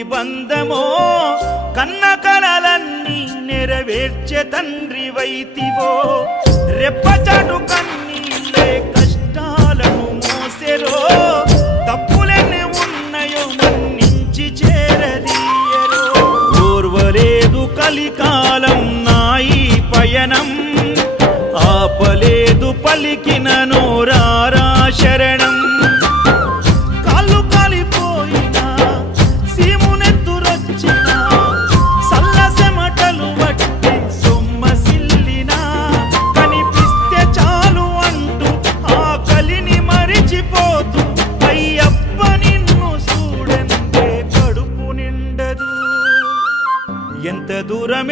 ఎంతటి బంధమో కన్న కలలన్నీ నెరవేర్చే తండ్రి వైతివో రెప్పచాటు కన్నీళ్ళే కష్టాలను మోసెరో తప్పులెన్ని ఉన్నాయో మన్నించి చేరదీయరో ఓర్వలేదు కలికాలం నాయి పయనం ఆపలేదు పలికిన నోరారా శరణం కాళ్ళు కాలిపోయినా సీమునెత్తురొచ్చినా సల్లసెమటలు వట్టి సొమ్మసిల్లినా కనిపిస్తే చాలు అంటూ ఆకలిని మరిచిపోతూ అయ్యప్ప నిన్ను చూడందే కడుపు నిండదు ఎంత దూరం